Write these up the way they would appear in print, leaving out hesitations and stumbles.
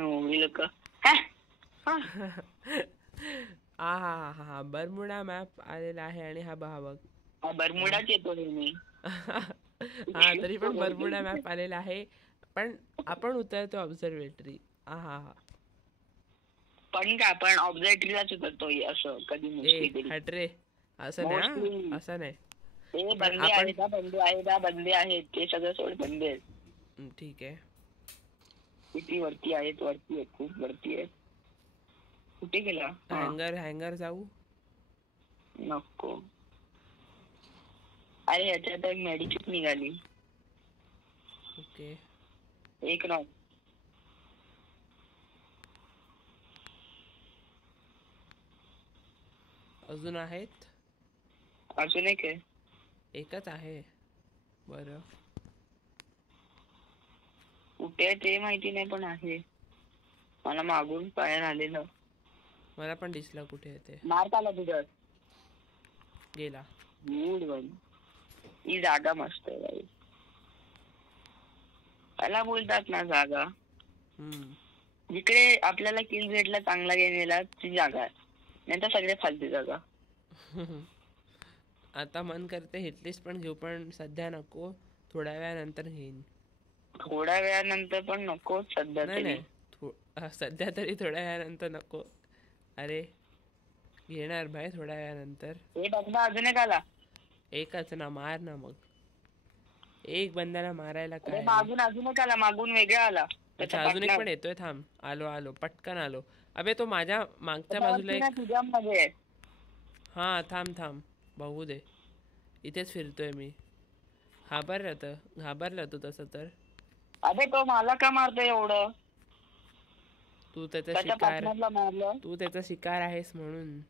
Movie लोक हा हा हा हा हा बरमुडा मॅप आलेला आहे आणि हा बघ बरमुडाच येतो मी. हा तरी पण बरमुडा मॅप आलेला आहे. पण आपण उतरतो ऑब्झर्वेटरी. हा हा हा पण काय आपण ऑब्झर्वेटरीलाच उतरतो असं कधी ए मोस्टली तरी. हट रे. असं नाही मोस्टली असं नाही. ते पण बंदे आपण आहेत, बंदे आहेत, बंदे आहेत, ते सगळं सोड. बंदे आहेत ठीक आहे. किती वरती आहेत, वरती आहेत, खूप वरती आहेत. कुठे गेला? हँगर जाऊ नको. अरे याच्यात एक मेडिकिट निघाली. ओके एक नॉक. अजून आहेत. अजून एक आहे. एकच आहे. बरं कुठे आहे ते माहिती नाही पण आहे. मला मागून फायर आलेलं. मला पण दिसलं कुठे ते. मार्क आला तुझ्यावर. गेला. Good one. ही जागा मस्त आहे बाई. त्याला बोलतात ना जागा. जिकडे आपल्याला किल भेटला चांगला गेलेला ती जागा आहे. नाही तर सगळे फालतू जागा. आता मन करते हिटलिस्ट पण घेऊ पण सध्या नको. थोड्या वेळानंतर घेईन. थोड्या वेळानंतर पण नको सध्या नाही तरी. नाही सध्या तरी थोड्या वेळानंतर नको. अरे घेणार भाई थोड्या वेळानंतर. हे बंदा अजून एक आला. एकच ना मार ना मग. एक बंदाला मारायला काय मागून अजून एक आला. मागून वेगळा आला. अच्छा अजून एक पण येतोय. थांब आलो पटकन आलो. अबे तो माझ्या मागच्या बाजूला एक. हा थांब बघू दे. इथेच फिरतोय मी. घाबरला तू तसं तर. अबे तो मला का मारतोय एवढं. तू त्याचा शिकार आहेस म्हणून.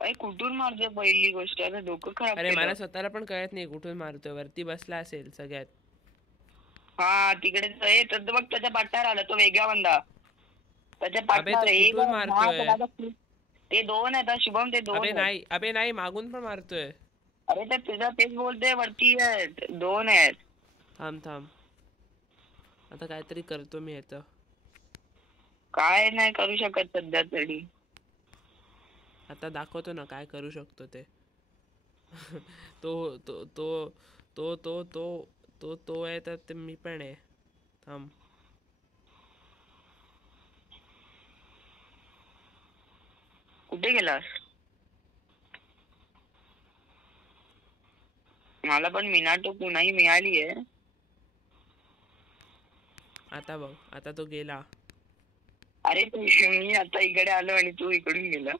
अरे कुठून मारतोय पहिली गोष्ट. आता डोकं खराब. अरे मला स्वतःला पण कळत नाही कुठून मारतोय. वरती बसला असेल सगळ्यात. हा तिकडे बघ त्याच्या पाठ्यावर आला तो वेगळा बंदा. त्याच्या पाठ्यावर ते दोन आहेत शुभम. ते दोन. अबे नाही मागून पण मारतोय. अरे तर तुझा तेच बोलतोय. वरती आहेत दोन आहेत. थांब आता काहीतरी करतो मी याचं. काय नाही करू शकत सध्या तरी. आता दाखवतो ना काय करू शकतो ते. तो आहे तर मी पण आहे. थांब कुठे गेलास. मला पण मिनाटो पुन्हा मिळाली आहे. आता बघ आता तो गेला. अरे मी आता इकडे आलो आणि तू इकडून गेला.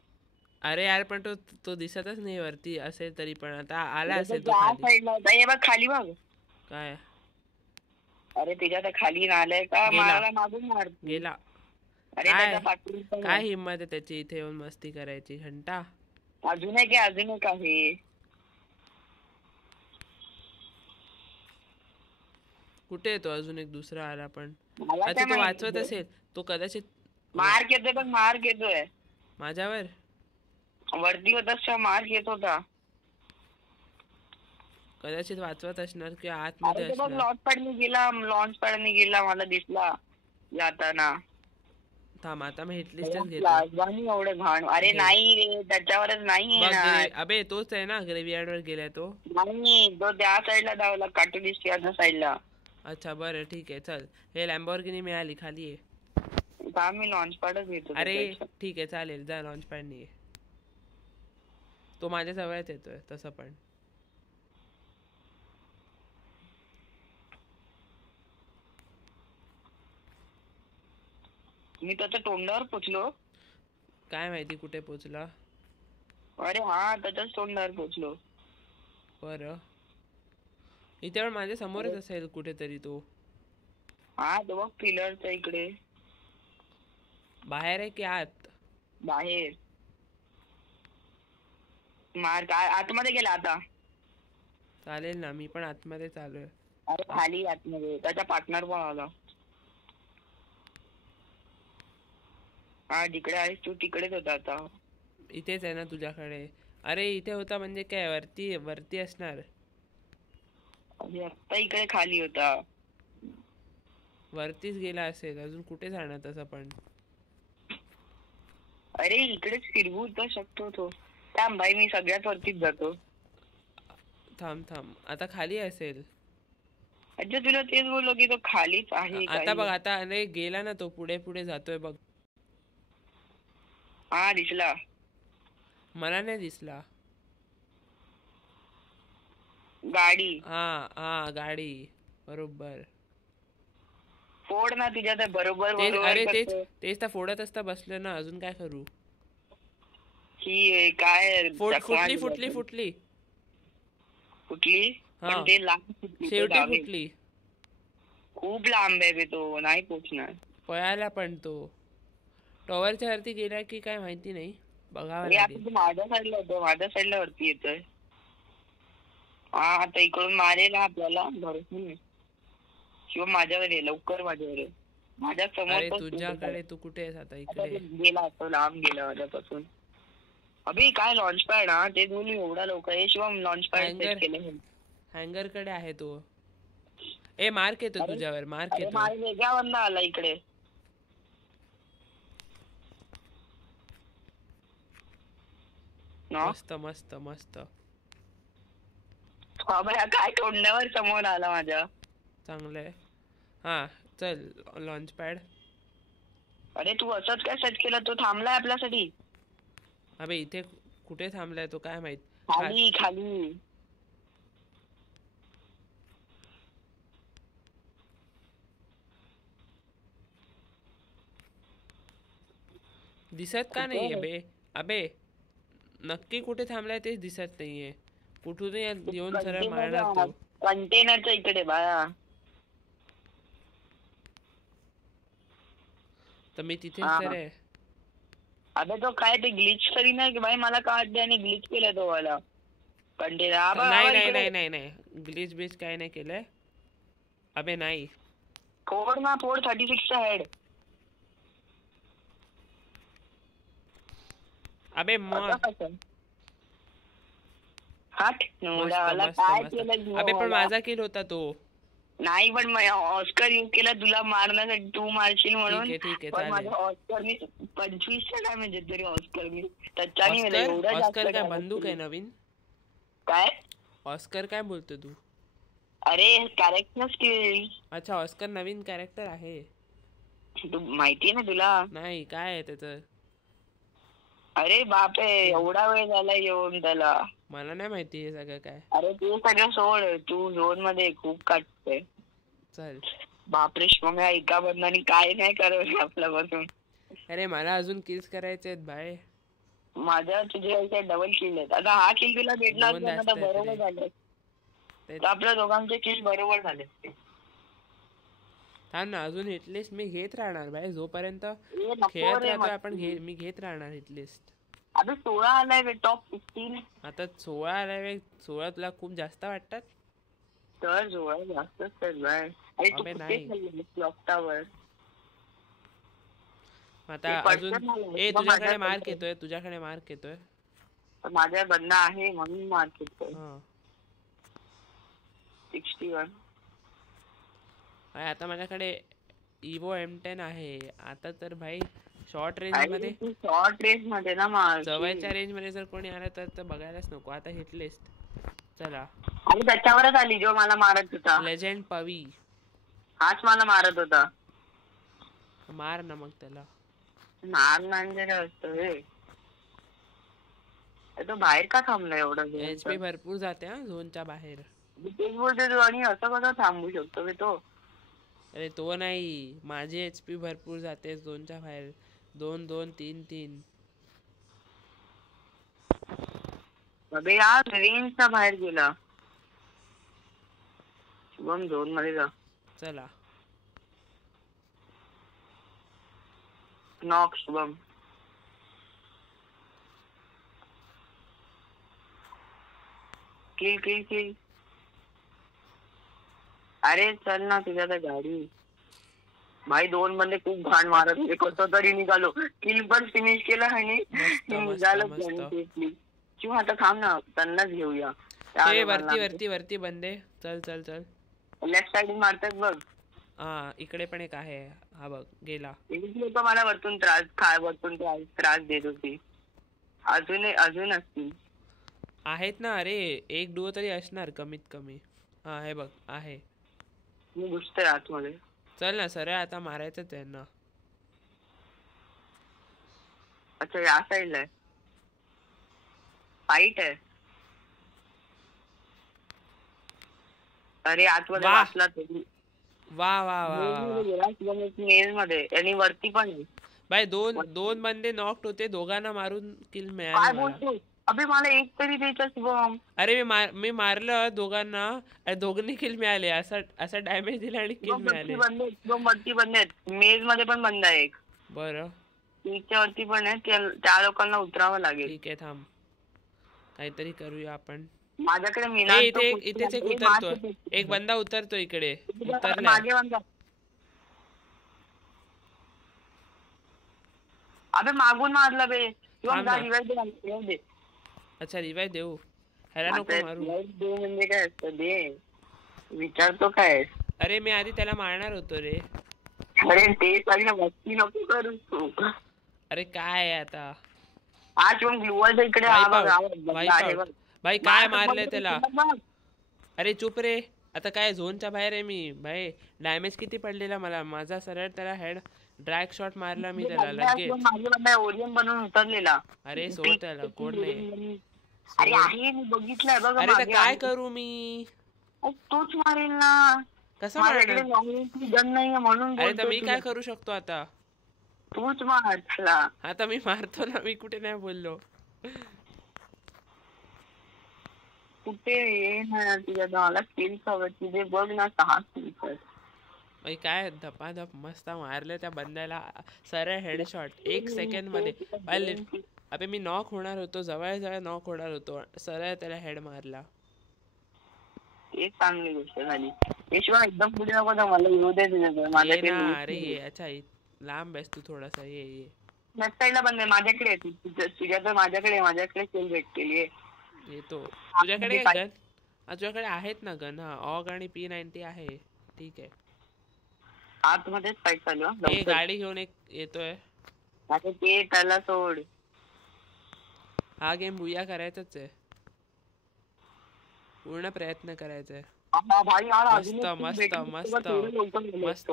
अरे यार पण तो दिसतच नाही वरती असेल तरी पण. आता आला असेल तो खाली. बघ खाली बघ. काय अरे त्याच्या तर खाली आलाय का. मला मागून मार गेला. अरे काय हिम्मत आहे त्याची इथे येऊन मस्ती करायची. घंटा अजून एक आहे. कुठे येतो अजून एक दुसरा आला पण. अच्छा तो वाचवत असेल. तो कदाचित मार्क येतोय. पण मार्क येतोय माझ्यावर. वरती होता मार्क येत होता. कदाचित वाचवत असणार किंवा आतमध्ये असणार. लॉन्च पॅडनी गेला मला दिसला जाताना. थांब आता मी हिटलिस्टच घेतो. एवढं घाण. अरे नाही रे त्याच्यावरच नाही. अबे तोच आहे ना ग्रेव्हयार्ड वर गेलाय तो. नाही तो त्या साईडला धावला. कार्टुनिस्टियाच्या साईडला. अच्छा बरं ठीक आहे चल. हे लॅम्बोर्गिनी मिळाली खाली आहे. मी लॉन्च पॅडच घेतो. अरे ठीक आहे चालेल जा लॉन्च पॅडनी ये. तो माझ्या जवळच येतोय तसं पण. मी त्याच्या तोंडावर पोचलो. काय माहिती कुठे पोचला. अरे हा त्याच्याच तोंडावर पोचलो. बरं इथे पण माझ्या समोरच असेल कुठेतरी तो. हा तो बघ पिलरच्या इकडे. बाहेर आहे की आत. बाहेर. मार काय आतमध्ये गेला आता. चालेल ना मी पण आतमध्ये चालूय. अरे खाली आतमध्ये. त्याचा पार्टनर पण आला. हा जिकडे आहेस तू तिकडेच होता आता. इथेच आहे ना तुझ्याकडे. अरे इथे होता म्हणजे काय वरती असणार. आता इकडे खाली होता. वरतीच गेला असेल, अजून कुठे जाणार तसं पण. अरे इकडेच फिरवू तर शकतो तो. थांब भाई, मी सगळ्यात वरतीच जातो. थांब थांब, आता खाली असेल. अच्छा, तुला तेच बोललो की तो खालीच आहे. आता बघ, आता अरे गेला ना तो, पुढे पुढे जातोय बघ. हा दिसला. मला नाही दिसला. गाडी. हा हा, गाडी बरोबर. फोड ना तुझ्या तर बरोबर. अरे तेच तर फोडत असता बसलं ना, अजून काय करू. ही काय फुटली फुटली फुटली कुठली? पण ते लांब शेवटी फुटली. खूप लांब आहे तो, नाही पोचणार. पळायला पण तो टॉवरच्या वरती गेला की काय माहिती नाही, बघावं लागेल. माझ्या साईडला होतो, माझ्या साईडला वरती येतोय. हा आता इकडून मारेल आपल्याला, भरोसा नाही. किंवा माझ्यावर ये, लवकर माझ्यावर ये. माझ्या समोर तुझ्याकडे. तू कुठे आहेस आता? इकडे गेला तो, लांब गेला माझ्यापासून. अभि काय लॉन्च पॅड? हा ते बोलू एवढा लवकर. हे शिवम लॉन्च पॅड सेट केलं. हँगर कडे आहे तो. ए मार्क येतो तुझ्यावर, मार्क येतो. वेगळा बंदा आला इकडे. मस्त मस्त मस्त. काय तोंडावर समोर आला माझ्या. चांगलंय. हा चल, लॉन्च पॅड. अरे तू असंच काय सेट केलं? तो थांबलाय आपल्यासाठी. अबे इथे कुठे थांबलाय तो काय माहित. खाली खाली. दिसत का नाही अबे? अबे नक्की कुठे थांबलाय तेच दिसत नाहीये. कुठून येऊन सरळ मारणार तो. कंटेनरच्या इकडे बाळा. तर मी तिथेच तर आहे. अबे तो काय ते ग्लिच तरी नाही की भाई, मला काढ आणि ग्लिच केलं तो वाला कंटेनर. नाही ग्लिच बीच काय नाही केलंय. अबे नाही. फोड ना, फोड 36 चा हेड. अबे हट नोडा काय केलं. अबे पण माझा किल होता तो. नाही पण ऑस्कर यूज केला तुला मारण्यासाठी, तू मारशील म्हणून. ठीक आहे पण माझ्या ऑस्कर मी 25 डॅमेज येत तरी ऑस्कर मी एवढा. ऑस्कर काय बंदूक आहे नवीन? काय ऑस्कर काय बोलतो तू? अरे कॅरेक्टर स्किल. अच्छा, ऑस्कर नवीन कॅरेक्टर आहे. तू माहितीये ना तुला? नाही, काय आहे त्याचं? अरे बापे, एवढा वेळ झाला येऊन त्याला. मला नाही माहिती हे सगळं काय. अरे तू सगळं सोड, तू झोन मध्ये खूप काटतोय. चल बापरे, शिवम्या एका बंदानी काय नाही करत आपल्यापासून. अरे मला अजून किल्स करायचे आहेत भाई. माझ्या तुझ्या डबल किल आहेत. आता हा किल तुला भेटला असता बरोबर झालं. आपल्या दोघांचे किल बरोबर झाले. थांब ना, अजून हिटलिस्ट मी घेत राहणार भाई जोपर्यंत खेळत राहतो आपण. मी घेत राहणार हिटलिस्ट. आता 16 आलाय टॉप 15. आता 16 आलाय. 16 तुला खूप जास्त वाटतात? तर 16 जास्तच आहे. अबे नाही क्लॉकटावर. आता अजून तुझ्याकडे मार्क येतोय, तुझ्याकडे मार्क येतोय. माझ्या बंदा आहे म्हणून मार्क येतोय. 61. आता माझ्याकडे इवो M10 आहे. आता तर भाई शॉर्ट रेंज मध्ये ना, जवळच्या रेंज मध्ये जर कोणी आलं तर बघायलाच नको. आता हिट लिस्ट चला. आणि त्याच्यावरच आली जो मला मारत होता. लेजेंड पवी. हाच मला मारत होता. मार ना मग त्याला. मार म्हणजे काय असतं हे? तो बाहेर का थांबला एवढं? HP भरपूर जाते हा झोनच्या बाहेर. तेच बोलते तू. आणि असं कसं थांबू शकतो मी तो? अरे तो नाही, माझी HP भरपूर जाते झोनच्या बाहेर. 2 2 3 3. अबे यार रेंजच्या बाहेर गेला. शुभम झोन मध्ये जा. चला नॉक शुभम. किल. अरे चल ना, तुझ्या तर गाडी. भाई 2 बंदे खूप घाण मारत होते. कसं तरी निघालो. किल पण फिनिश केलं आणि निघालो. किंवा आता थांब ना, त्यांनाच घेऊया. वरती बंदे. चल. लेफ्ट साइड मारतात बघ. हा इकडे पण एक आहे. हा बघ गेला. एक लोक मला वरतून त्रास देत होती. अजून असतील. आहेत ना, अरे एक डुओ तरी असणार कमीत कमी. हा हे बघ आहे. मी घुसतोय आतमध्ये. चल ना सरळ आता मारायचं त्यांना. अच्छा या साईडला आहे. फाईट आहे. अरे आतमध्ये वाह. वाचला तरी. वा वा वा वा. मेल मध्ये आणि वरती पण आहे. भाई दोन बंदे नॉक्ड होते, दोघांना मारून किल काय मिळाली मला. बोलतो? अबे मला एक तरी द्यायचा शुभम. अरे मी मारलं दोघांना आणि दोघांनी किल मिळाले. असा डॅमेज दिला आणि किल मिळाले. वरती बंद आहेत. मेज मध्ये पण बंद आहे एक. बरं पीकच्या वरती पण आहे. त्या लोकांना उतरावं लागेल. ठीक आहे थांब, काहीतरी करूया आपण. माझ्याकडे इथेच एक उतरतो. एक बंदा उतरतो इकडे. उतरला मागे बंदा. अबे मागून मारला बे. दे. अच्छा रिवाइव देऊ. ह्याला नको मारू. दे म्हणजे काय असतं दे. विचारतो काय? अरे मी आधी त्याला मारणार होतो रे. अरे ते सगळं मस्ती नको करू तू. अरे काय आता आज पण ग्लुअल इकडे भाई काय मारलंय त्याला. अरे चुप रे. आता काय झोनच्या बाहेर आहे मी. भाई डॅमेज किती पडलेला मला. माझा सरळ त्याला हेड ड्रॅग शॉट मारला मी त्याला लगेच. ओरियन बनवून उतरलेला. अरे सोड त्याला, कोण नाही. अरे आहे मी बघितलंय बघ. अरे काय करू मी. तूच मारेल ना. कसं मारणार. गन नाही म्हणून. अरे तर मी काय करू शकतो आता. तूच मारला. आता मी मारतो ना. मी कुठे नाही बोललो. कुठे ये ना तुझ्या मला स्किल्स हवं. तुझे बघ ना 6 स्किल्स. भाई काय धपाधप मस्त मारले त्या बंद्याला. सरळ हेडशॉट 1 सेकंड मध्ये. अबे मी नॉक होणार होतो. जवळ नॉक होणार होतो. सरळ त्याला हेड मारला. एक चांगली गोष्ट झाली. यशवंत एकदम पुढे नको जा. मला येऊ दे तुझ्याकडे. अरे ये. अच्छा लांब आहेस तू थोडासा. ये नेक्स्ट साईडला बंद आहे. माझ्याकडे तुझ्या माझ्याकडे सेल भेट केली आहे. येतो. तुझ्याकडे गन. तुझ्याकडे आहेत ना गन. हा ऑग आणि P90 आहे. ठीक आहे. आतमध्येच फाईट चालू आहे. गाडी घेऊन एक येतोय. आता ते त्याला सोड. हा गेम बुया करायचाच आहे. पूर्ण प्रयत्न करायचा आहे. मस्त मस्त मस्त मस्त.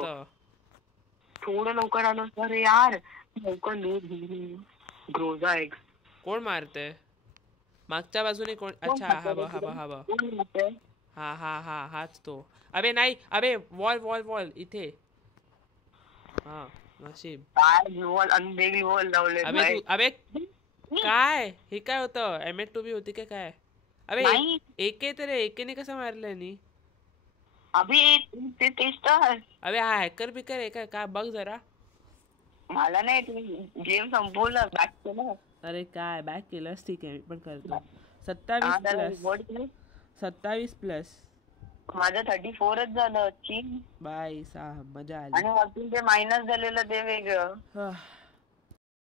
थोडं लवकर आलो तर यार. लवकर ग्रोजा एक. कोण मारते मागच्या बाजूने. कोण. अच्छा हा हाच तो. अबे नाही. अबे वॉल इथे. हा नशीब. अबे काय हे काय होतं. M8 होती काय. अबे एके तर एकेने कसं मारलंय नी. अबे हा हॅकर बिकर आहे काय बघ जरा. मला नाही. गेम संपवलं. बॅक केलं. अरे काय बॅक केलंस. ठीक आहे मी पण करतो. 27+. माझं 34च झालं. बाय 6 मजा आली. आणि वरतून ते मायनस झालेलं ते वेगळं.